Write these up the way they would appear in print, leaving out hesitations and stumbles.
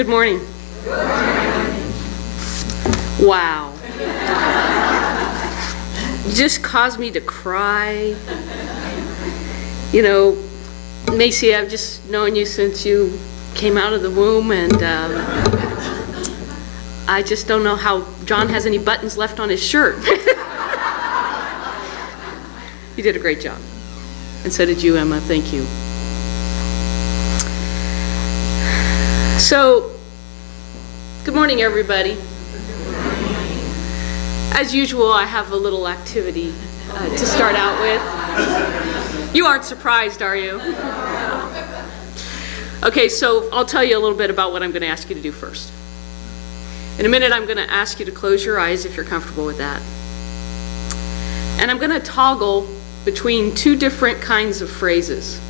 Good morning. Good morning. Wow. You just caused me to cry. You know, Macy, I've just known you since you came out of the womb, and I just don't know how John has any buttons left on his shirt. You did a great job. And so did you, Emma. Thank you. So, good morning, everybody. As usual, I have a little activity to start out with. You aren't surprised, are you? Okay, so I'll tell you a little bit about what I'm going to ask you to do first. In a minute, I'm going to ask you to close your eyes if you're comfortable with that. And I'm going to toggle between two different kinds of phrases.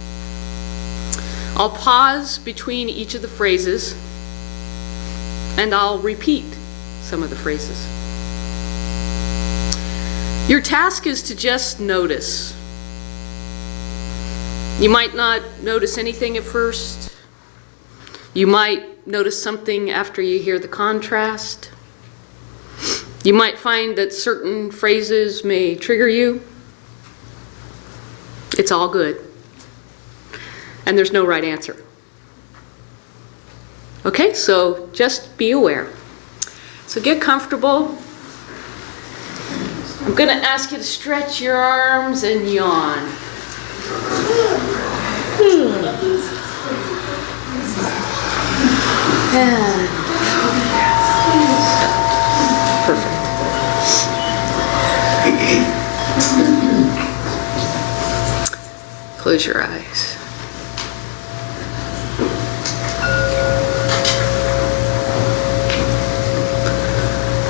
I'll pause between each of the phrases, and I'll repeat some of the phrases. Your task is to just notice. You might not notice anything at first. You might notice something after you hear the contrast. You might find that certain phrases may trigger you. It's all good. And there's no right answer. Okay, so just be aware. So get comfortable. I'm going to ask you to stretch your arms and yawn. And perfect. Close your eyes.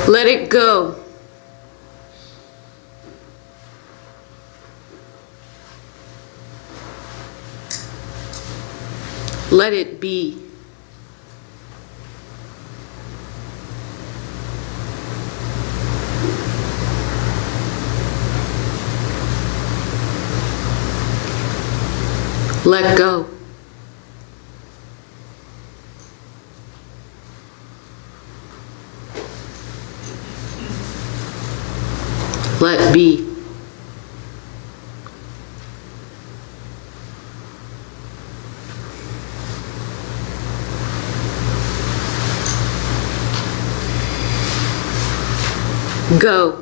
Let it go. Let it be. Let go. Let be. Go.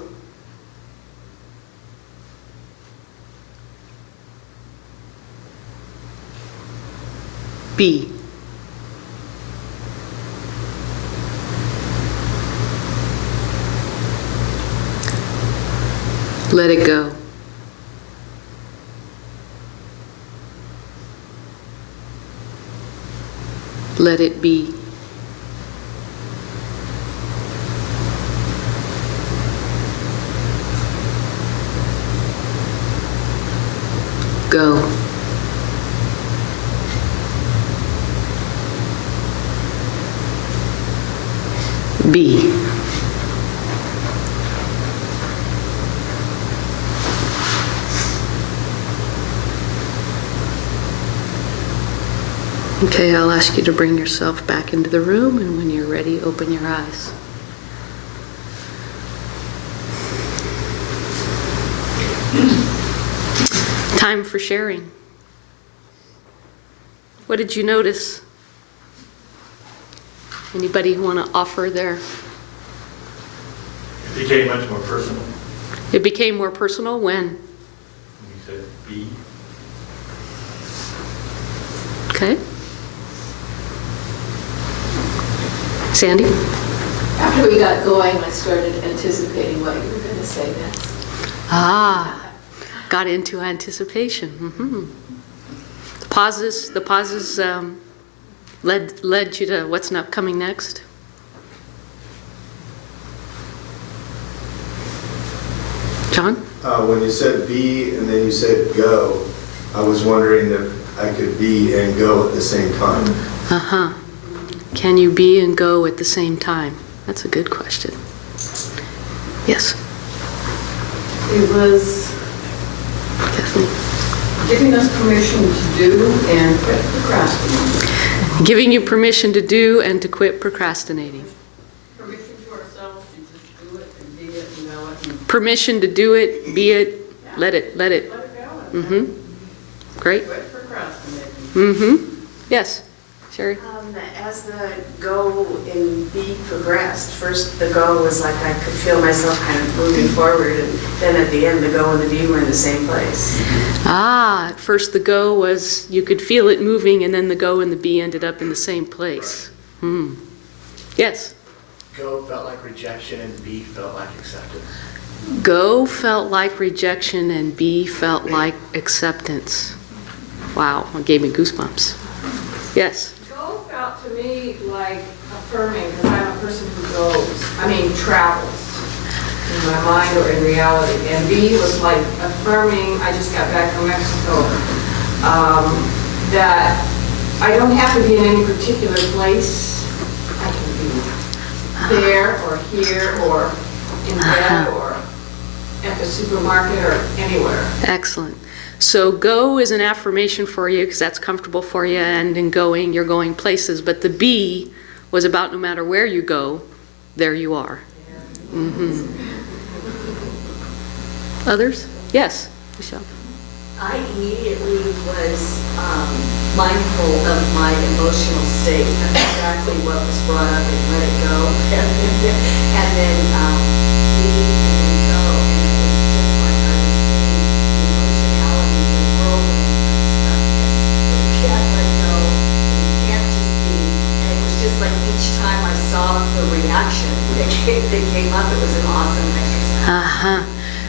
Be. Let it go. Let it be. Go. Be. Okay, I'll ask you to bring yourself back into the room, and when you're ready, open your eyes. Time for sharing. What did you notice? Anybody want to offer their? It became much more personal. It became more personal when? You said be. Okay. Sandy? After we got going, I started anticipating what you were going to say next. Ah, got into anticipation. Mm-hmm. The pauses led you to what's not coming next. John? When you said be and then you said go, I was wondering if I could be and go at the same time. Uh-huh. Can you be and go at the same time? That's a good question. Yes? It was Kathleen? giving us permission to do and quit procrastinating. Giving you permission to do and to quit procrastinating. Permission to ourselves to just do it and be it and know it and Permission to do it, be it, let it. let it go. And Great. quit procrastinating. Yes, Sherry? As the go and be progressed, first the go was like I could feel myself kind of moving forward, and then at the end the go and the be were in the same place. Ah, at first the go was, you could feel it moving, and then the go and the be ended up in the same place. Yes? Go felt like rejection and be felt like acceptance. Go felt like rejection and be felt like acceptance. Wow, it gave me goosebumps. Yes? Go felt to me like affirming, because I'm a person who travels in my mind or in reality. And B was like affirming, I just got back from Mexico, that I don't have to be in any particular place. I can be there or here or in bed or at the supermarket or anywhere. Excellent. So go is an affirmation for you because that's comfortable for you, and in going, you're going places. But the be was about no matter where you go, there you are. Others? Yes, Michelle. I immediately was mindful of my emotional state. That's exactly what was brought up in Let It Go. And then be and then go. And it was just like I was seeing the emotionality, the whirlwind of stuckness. You can't let go. You can't just be. And it was just like each time I saw the reaction that came up, it was an awesome exercise.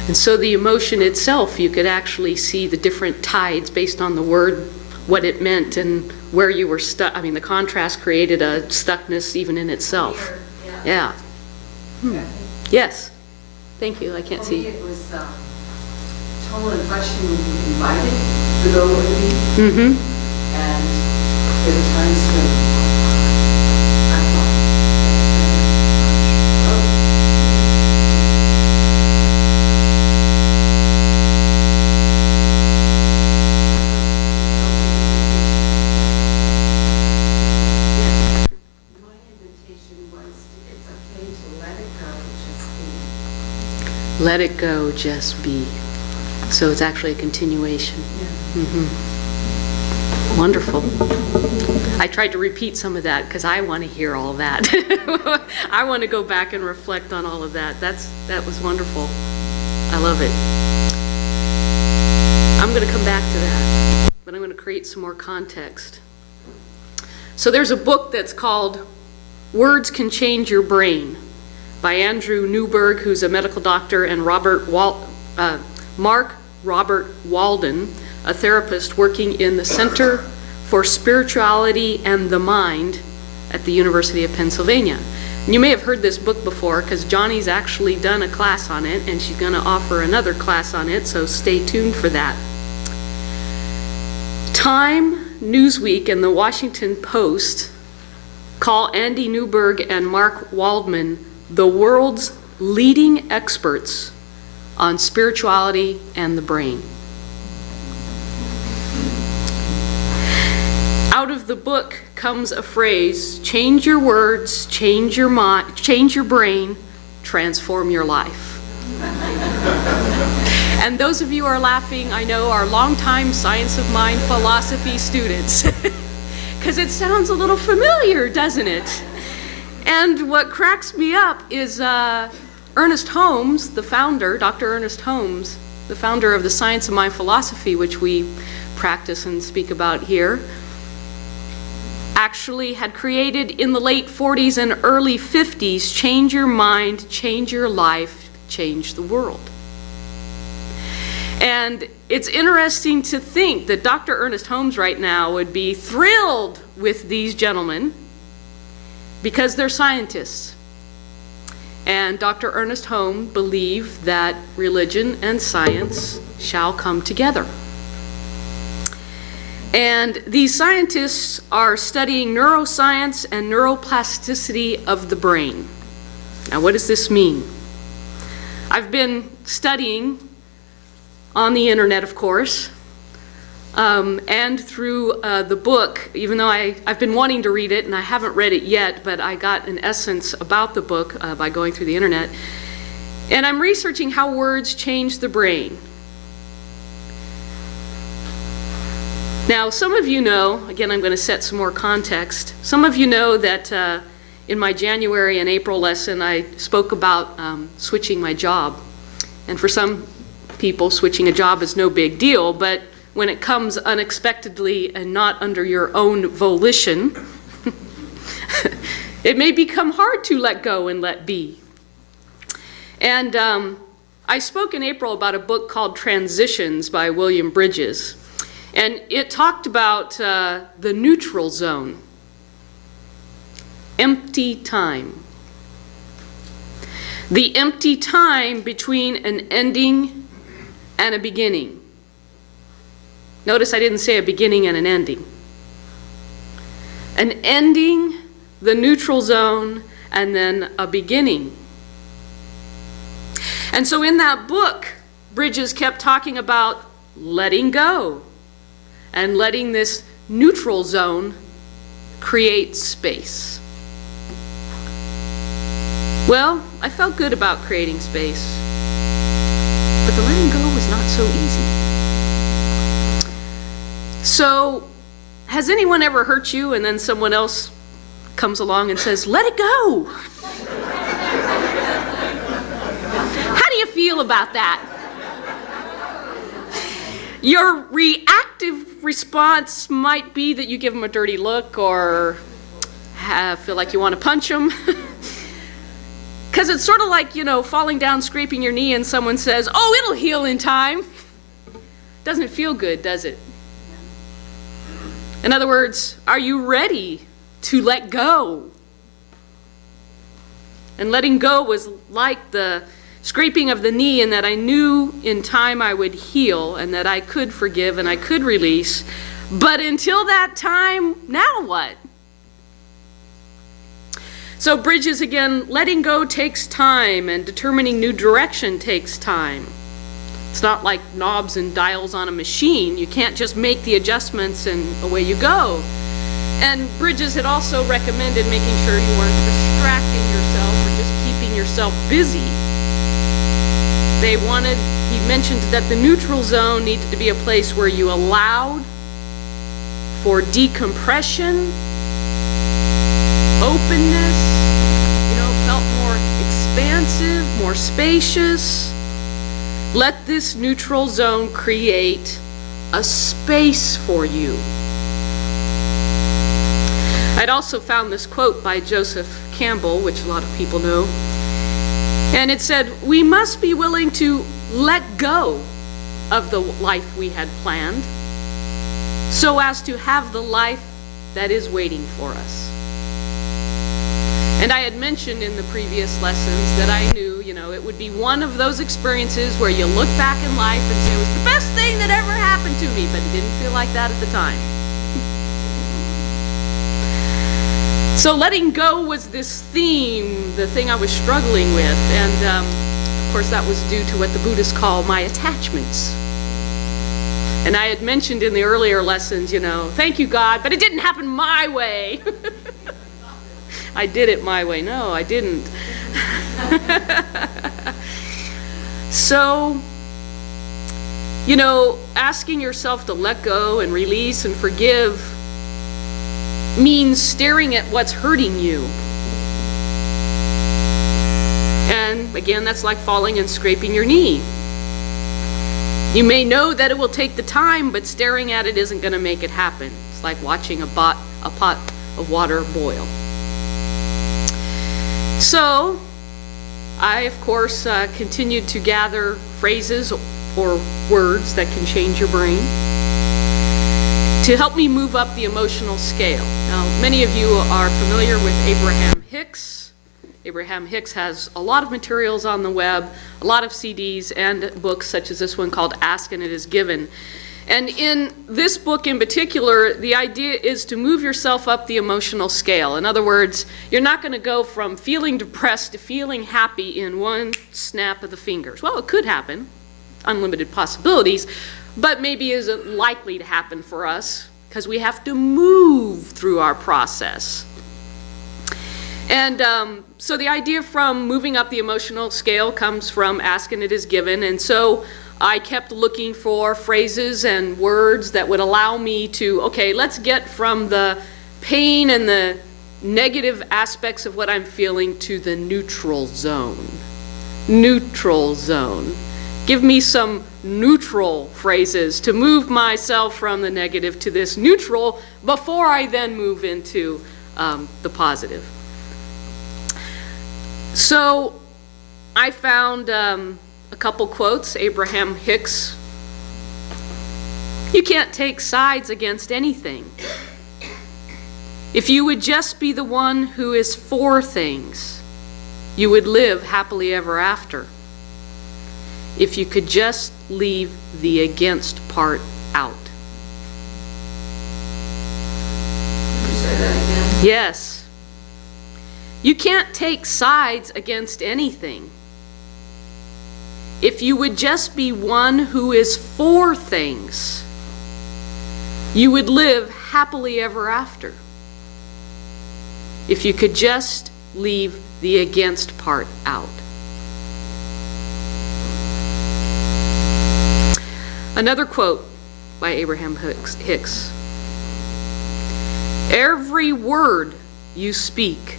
And so the emotion itself, you could actually see the different tides based on the word, what it meant, and where you were stuck. I mean, the contrast created a stuckness even in itself. Yeah. Yes. Thank you. I can't For me, see. it was total impression invited to go with me. And there were times when I thought, my invitation was, it's okay to let it go, just be. Let it go, just be. So it's actually a continuation. Wonderful. I tried to repeat some of that because I want to hear all that. I want to go back and reflect on all of that. That was wonderful. I love it. I'm going to come back to that, but I'm going to create some more context. So there's a book that's called Words Can Change Your Brain by Andrew Newberg, who's a medical doctor, and Mark Robert Walden, a therapist working in the Center for Spirituality and the Mind at the University of Pennsylvania. And you may have heard this book before because Johnny's actually done a class on it, and she's going to offer another class on it, so stay tuned for that. Time, Newsweek, and the Washington Post call Andy Newberg and Mark Waldman the world's leading experts on spirituality and the brain. Out of the book comes a phrase, change your words, change your mind, change your brain, transform your life. And those of you who are laughing, I know, are longtime science of mind philosophy students. Because it sounds a little familiar, doesn't it? And what cracks me up is Ernest Holmes, the founder, Dr. Ernest Holmes, the founder of the Science of Mind philosophy, which we practice and speak about here, actually had created in the late 40s and early 50s, change your mind, change your life, change the world. And it's interesting to think that Dr. Ernest Holmes right now would be thrilled with these gentlemen because they're scientists. And Dr. Ernest Holmes believed that religion and science shall come together. And these scientists are studying neuroscience and neuroplasticity of the brain. Now, what does this mean? I've been studying on the internet, of course, and through the book, even though I've been wanting to read it and I haven't read it yet, but I got an essence about the book by going through the internet. And I'm researching how words change the brain. Now, some of you know, again, I'm going to set some more context. Some of you know that in my January and April lesson, I spoke about switching my job. And for some people, switching a job is no big deal, but when it comes unexpectedly and not under your own volition, it may become hard to let go and let be. And I spoke in April about a book called Transitions by William Bridges. And it talked about the neutral zone, empty time. The empty time between an ending and a beginning. Notice I didn't say a beginning and an ending. An ending, the neutral zone, and then a beginning. And so in that book, Bridges kept talking about letting go and letting this neutral zone create space. Well, I felt good about creating space, but the letting go was not so easy. So, has anyone ever hurt you and then someone else comes along and says, "Let it go"? How do you feel about that? Your reactive response might be that you give them a dirty look or feel like you want to punch them. Because it's sort of like, falling down, scraping your knee, and someone says, "Oh, it'll heal in time." Doesn't feel good, does it? In other words, are you ready to let go? And letting go was like the scraping of the knee, in that I knew in time I would heal and that I could forgive and I could release. But until that time, now what? So Bridges, again, letting go takes time, and determining new direction takes time. It's not like knobs and dials on a machine. You can't just make the adjustments and away you go. And Bridges had also recommended making sure you weren't distracting yourself or just keeping yourself busy. He mentioned that the neutral zone needed to be a place where you allowed for decompression, openness, felt more expansive, more spacious. Let this neutral zone create a space for you. I'd also found this quote by Joseph Campbell, which a lot of people know. And it said, "We must be willing to let go of the life we had planned so as to have the life that is waiting for us." And I had mentioned in the previous lessons that I knew, it would be one of those experiences where you look back in life and say, it was the best thing that ever happened to me, but it didn't feel like that at the time. So letting go was this theme, the thing I was struggling with. And of course that was due to what the Buddhists call my attachments. And I had mentioned in the earlier lessons, thank you God, but it didn't happen my way. I did it my way. No, I didn't. So, asking yourself to let go and release and forgive means staring at what's hurting you. And again, that's like falling and scraping your knee. You may know that it will take the time, but staring at it isn't going to make it happen. It's like watching a pot of water boil. So, I, of course, continued to gather phrases or words that can change your brain to help me move up the emotional scale. Now, many of you are familiar with Abraham Hicks. Abraham Hicks has a lot of materials on the web, a lot of CDs and books such as this one called Ask and It Is Given. And in this book in particular, the idea is to move yourself up the emotional scale. In other words, you're not going to go from feeling depressed to feeling happy in one snap of the fingers. Well, it could happen. unlimited possibilities, but maybe isn't likely to happen for us because we have to move through our process. And so the idea from moving up the emotional scale comes from ask and it is given. And so I kept looking for phrases and words that would allow me to, okay, let's get from the pain and the negative aspects of what I'm feeling to the neutral zone. Neutral zone. Give me some neutral phrases to move myself from the negative to this neutral before I then move into the positive. So I found a couple quotes. Abraham Hicks, "You can't take sides against anything. If you would just be the one who is for things, you would live happily ever after. If you could just leave the against part out." Could you say that again? Yes. You can't take sides against anything. If you would just be one who is for things, you would live happily ever after. If you could just leave the against part out. Another quote by Abraham Hicks. "Every word you speak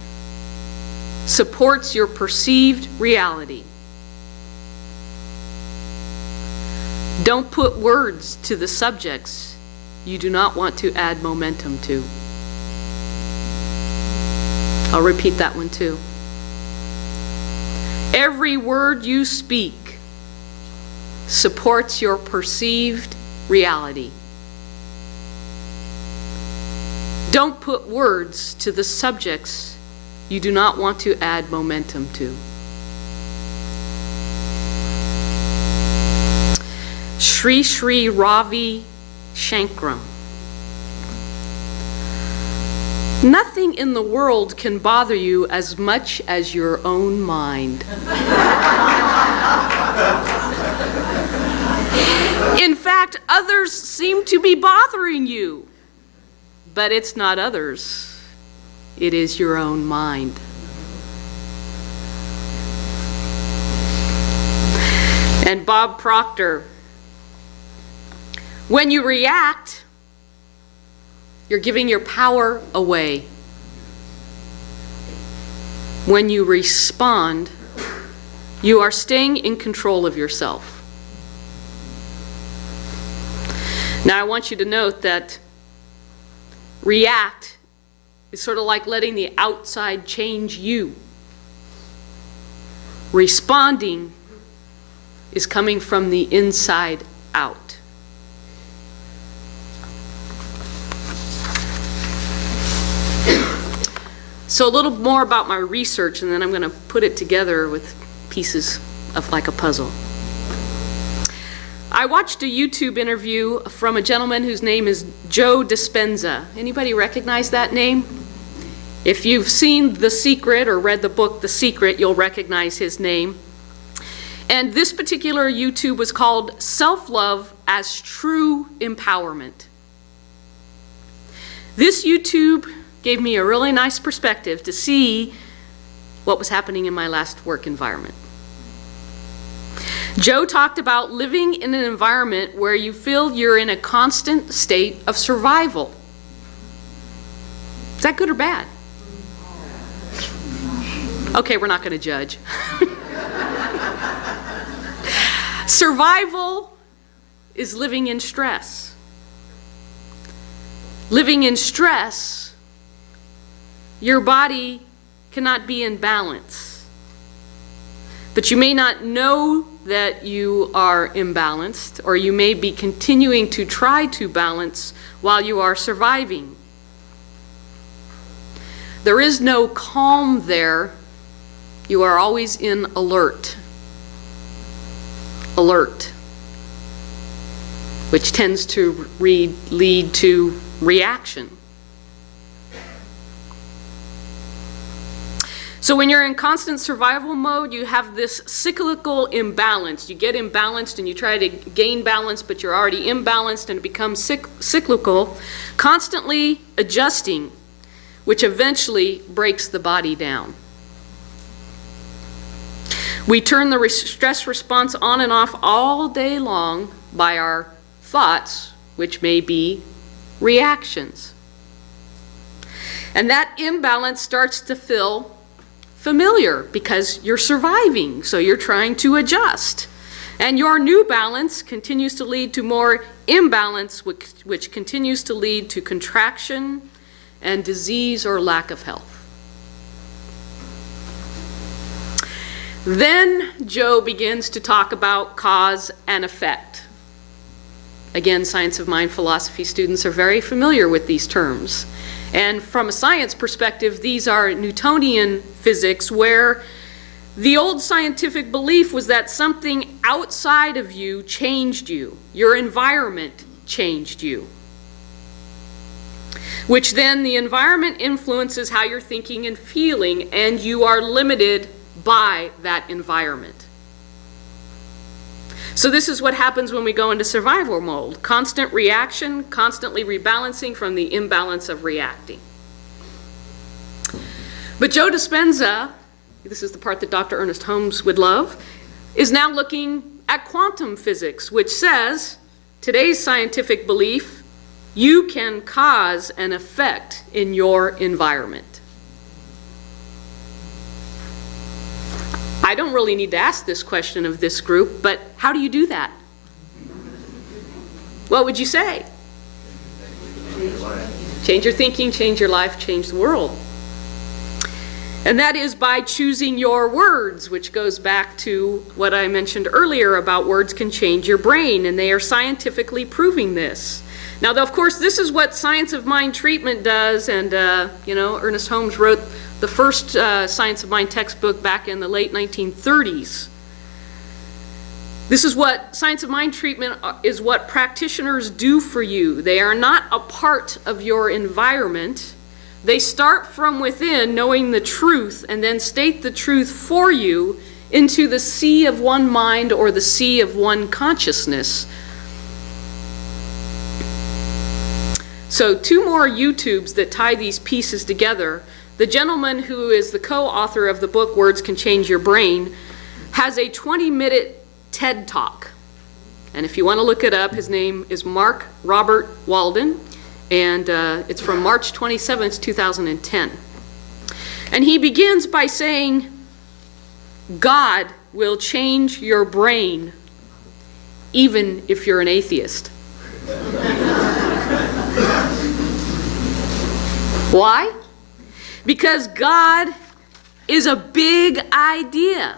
supports your perceived reality. Don't put words to the subjects you do not want to add momentum to." I'll repeat that one too. Every word you speak supports your perceived reality. Don't put words to the subjects you do not want to add momentum to. Sri Sri Ravi Shankram. "Nothing in the world can bother you as much as your own mind." In fact, others seem to be bothering you, but it's not others, it is your own mind. And Bob Proctor, "When you react, you're giving your power away. When you respond, you are staying in control of yourself." Now I want you to note that react is sort of like letting the outside change you. Responding is coming from the inside out. So a little more about my research, and then I'm going to put it together with pieces of like a puzzle. I watched a YouTube interview from a gentleman whose name is Joe Dispenza. Anybody recognize that name? If you've seen The Secret or read the book The Secret, you'll recognize his name. And this particular YouTube was called Self-Love as True Empowerment. This YouTube gave me a really nice perspective to see what was happening in my last work environment. Joe talked about living in an environment where you feel you're in a constant state of survival. Is that good or bad? Okay, we're not going to judge. Survival is living in stress. Living in stress, your body cannot be in balance. But you may not know that you are imbalanced, or you may be continuing to try to balance while you are surviving. There is no calm there. You are always in alert. Alert, which tends to lead to reaction. So when you're in constant survival mode, you have this cyclical imbalance. You get imbalanced and you try to gain balance, but you're already imbalanced and it becomes cyclical, constantly adjusting, which eventually breaks the body down. We turn the stress response on and off all day long by our thoughts, which may be reactions. And that imbalance starts to feel familiar because you're surviving, so you're trying to adjust. And your new balance continues to lead to more imbalance, which continues to lead to contraction and disease or lack of health. Then Joe begins to talk about cause and effect. Again, science of mind philosophy students are very familiar with these terms. And from a science perspective, these are Newtonian physics, where the old scientific belief was that something outside of you changed you. Your environment changed you. Which then the environment influences how you're thinking and feeling, and you are limited by that environment. So this is what happens when we go into survival mode. Constant reaction, constantly rebalancing from the imbalance of reacting. But Joe Dispenza, this is the part that Dr. Ernest Holmes would love, is now looking at quantum physics, which says, today's scientific belief, you can cause an effect in your environment. I don't really need to ask this question of this group, but how do you do that? What would you say? Change your thinking, change your life, change the world. And that is by choosing your words, which goes back to what I mentioned earlier about words can change your brain, and they are scientifically proving this. Now, of course, this is what science of mind treatment does, and Ernest Holmes wrote the first science of mind textbook back in the late 1930s. This is what science of mind treatment is, what practitioners do for you. They are not a part of your environment. They start from within, knowing the truth, and then state the truth for you into the sea of one mind or the sea of one consciousness. So 2 more YouTubes that tie these pieces together. The gentleman who is the co-author of the book, Words Can Change Your Brain, has a 20-minute TED Talk. And if you want to look it up, his name is Mark Robert Walden, and it's from March 27th, 2010. And he begins by saying, God will change your brain even if you're an atheist. Why? Because God is a big idea.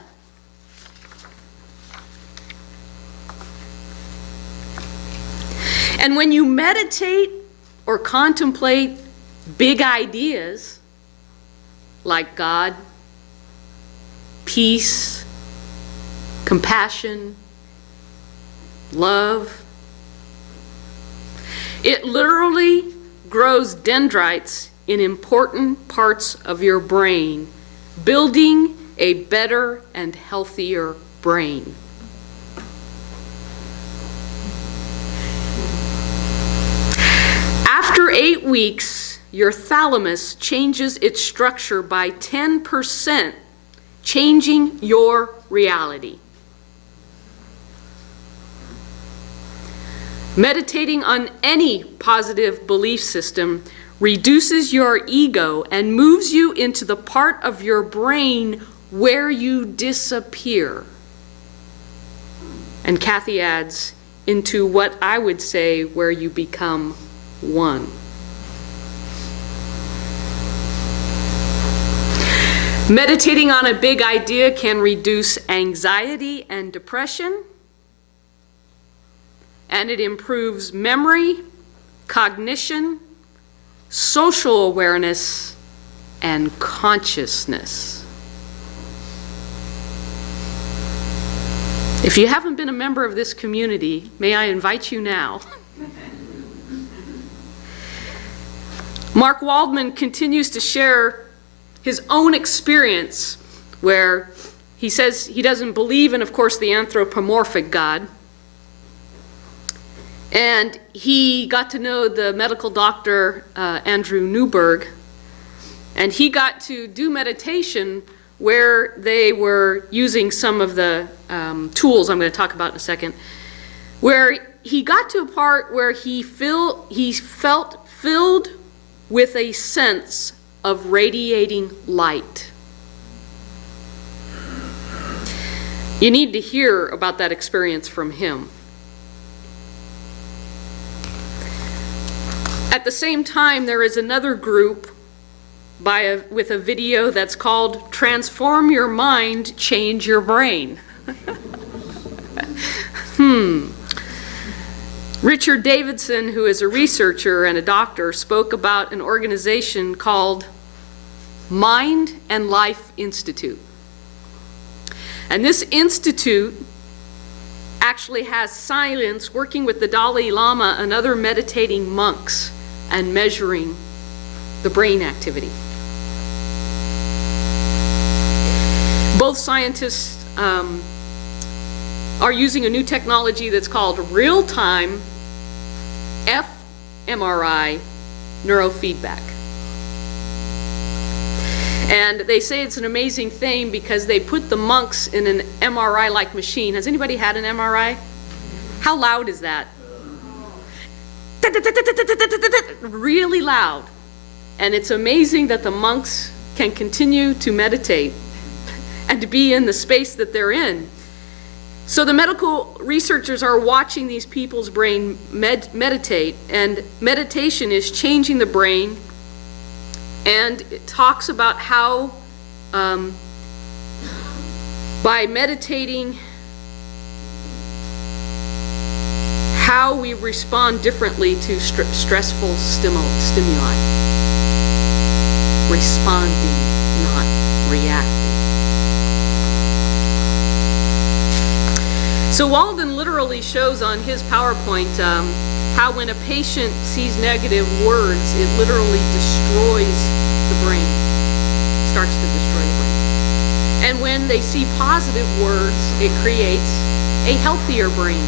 And when you meditate or contemplate big ideas like God, peace, compassion, love, it literally grows dendrites in important parts of your brain, building a better and healthier brain. After 8 weeks, your thalamus changes its structure by 10%, changing your reality. Meditating on any positive belief system reduces your ego and moves you into the part of your brain where you disappear. And Kathy adds, into what I would say where you become one. Meditating on a big idea can reduce anxiety and depression, and it improves memory, cognition, social awareness, and consciousness. If you haven't been a member of this community, may I invite you now. Mark Waldman continues to share his own experience where he says he doesn't believe in, of course, the anthropomorphic God. And he got to know the medical doctor, Andrew Newberg, and he got to do meditation where they were using some of the tools I'm going to talk about in a second, where he got to a part where he felt filled with a sense of radiating light. You need to hear about that experience from him. At the same time, there is another group with a video that's called Transform Your Mind, Change Your Brain. Richard Davidson, who is a researcher and a doctor, spoke about an organization called Mind and Life Institute. And this institute actually has science working with the Dalai Lama and other meditating monks and measuring the brain activity. Both scientists are using a new technology that's called real-time fMRI neurofeedback. And they say it's an amazing thing because they put the monks in an MRI-like machine. Has anybody had an MRI? How loud is that? Really loud. And it's amazing that the monks can continue to meditate and to be in the space that they're in. So the medical researchers are watching these people's brain meditate, and meditation is changing the brain, and it talks about how by meditating, how we respond differently to stressful stimuli. Responding, not reacting. So Walden literally shows on his PowerPoint how when a patient sees negative words, it literally destroys the brain, starts to destroy the brain. And when they see positive words, it creates a healthier brain.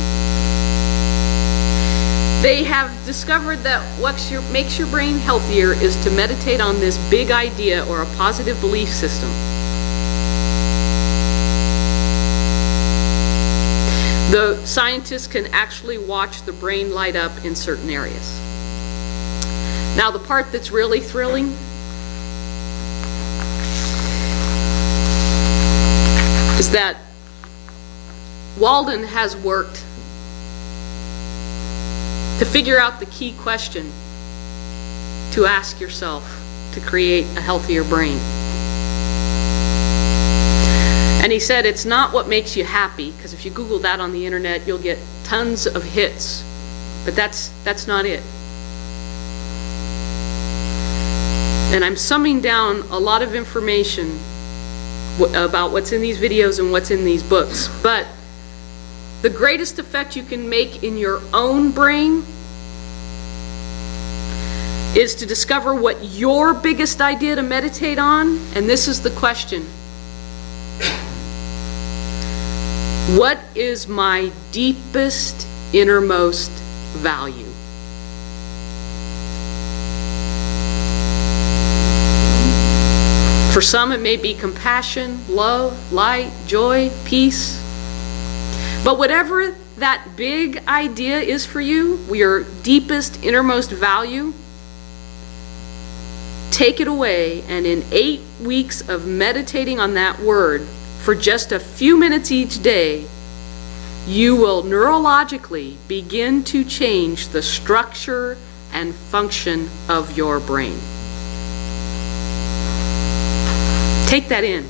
They have discovered that what makes your brain healthier is to meditate on this big idea or a positive belief system. The scientists can actually watch the brain light up in certain areas. Now, the part that's really thrilling is that Walden has worked to figure out the key question to ask yourself to create a healthier brain. And he said it's not what makes you happy, because if you Google that on the internet, you'll get tons of hits. But that's not it. And I'm summing down a lot of information about what's in these videos and what's in these books. But the greatest effect you can make in your own brain is to discover what your biggest idea to meditate on, and this is the question. What is my deepest, innermost value? For some, it may be compassion, love, light, joy, peace. But whatever that big idea is for you, your deepest, innermost value, take it away, and in 8 weeks of meditating on that word, for just a few minutes each day, you will neurologically begin to change the structure and function of your brain. Take that in.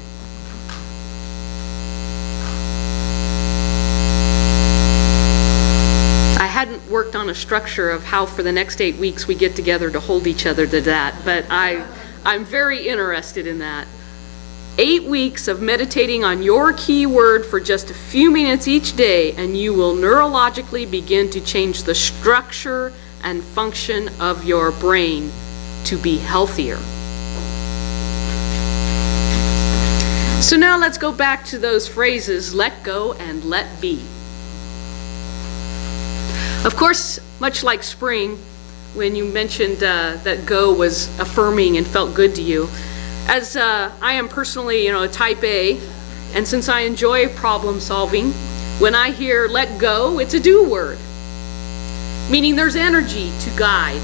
I hadn't worked on a structure of how for the next 8 weeks we get together to hold each other to that, but I'm very interested in that. 8 weeks of meditating on your key word for just a few minutes each day, and you will neurologically begin to change the structure and function of your brain to be healthier. So now let's go back to those phrases, let go and let be. Of course, much like spring, when you mentioned that go was affirming and felt good to you, as I am personally, a type A, and since I enjoy problem solving, when I hear let go, it's a do word, meaning there's energy to guide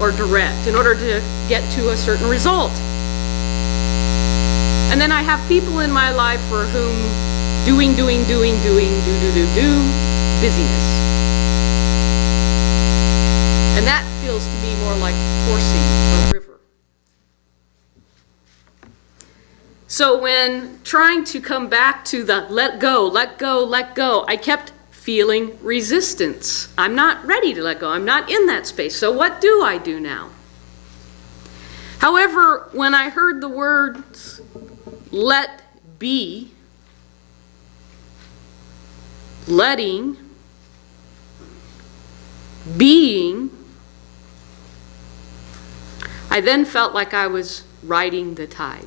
or direct in order to get to a certain result. And then I have people in my life for whom doing, do, busyness. And that feels to me more like forcing a river. So when trying to come back to the let go, I kept feeling resistance. I'm not ready to let go. I'm not in that space. So what do I do now? However, when I heard the words let be, letting, being, I then felt like I was riding the tide.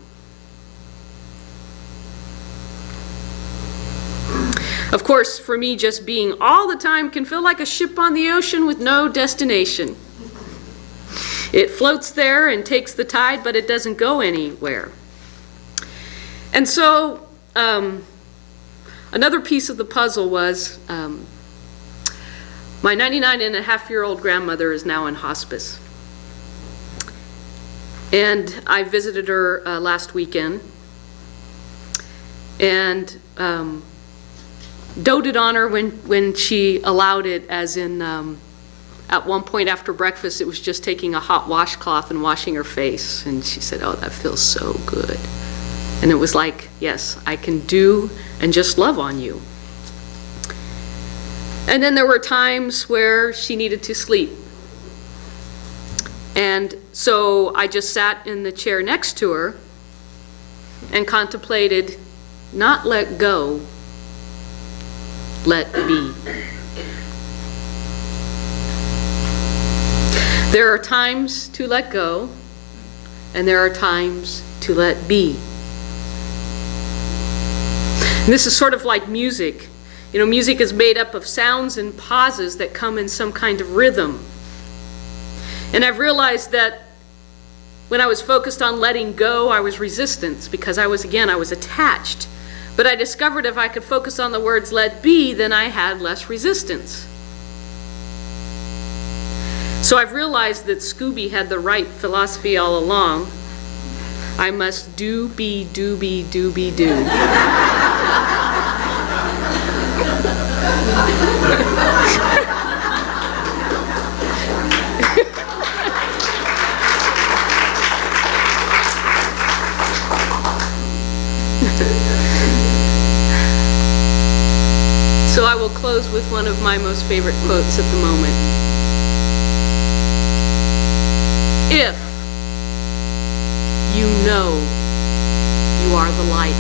Of course, for me, just being all the time can feel like a ship on the ocean with no destination. It floats there and takes the tide, but it doesn't go anywhere. And so, another piece of the puzzle was my 99-and-a-half-year-old grandmother is now in hospice. And I visited her last weekend and doted on her when she allowed it, as in at one point after breakfast, it was just taking a hot washcloth and washing her face. And she said, "Oh, that feels so good." And it was like, yes, I can do and just love on you. And then there were times where she needed to sleep. And so I just sat in the chair next to her and contemplated, not let go, let be. There are times to let go, and there are times to let be. And this is sort of like music. Music is made up of sounds and pauses that come in some kind of rhythm. And I've realized that when I was focused on letting go, I was resistant because I was attached. But I discovered if I could focus on the words let be, then I had less resistance. So I've realized that Scooby had the right philosophy all along. I must do, be, do, be, do, be, do. So I will close with one of my most favorite quotes at the moment. If you know you are the light,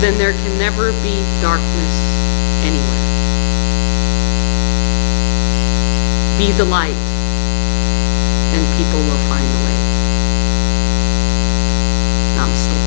then there can never be darkness anywhere. Be the light, and people will find a way. Namaste.